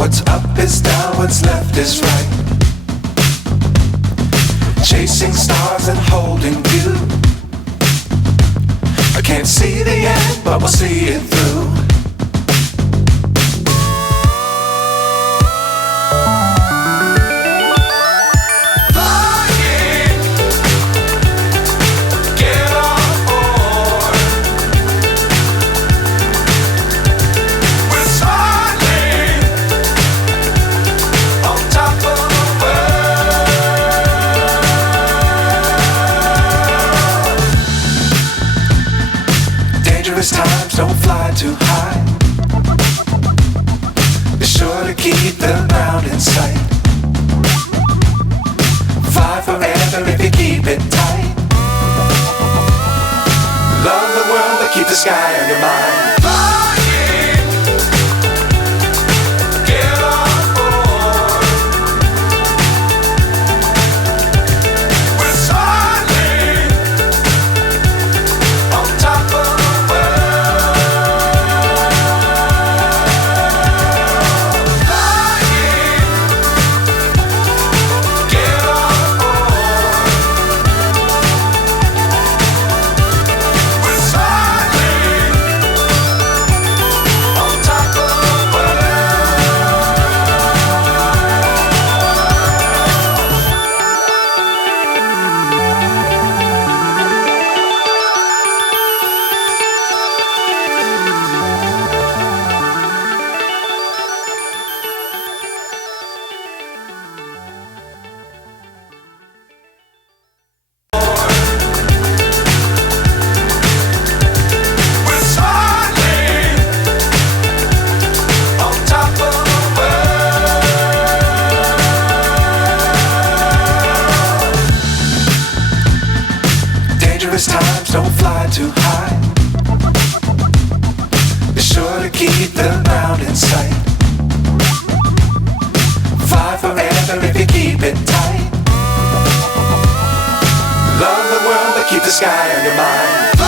What's up is down, what's left is right. Chasing stars and holding you. I can't see the end, but we'll see it through. Times don't fly too high. Be sure to keep the ground in sight. Fly forever if you keep it tight. Love the world but keep the sky on your mind. Times don't fly too high. Be sure to keep the ground in sight. Fly forever if you keep it tight. Love the world but keep the sky on your mind.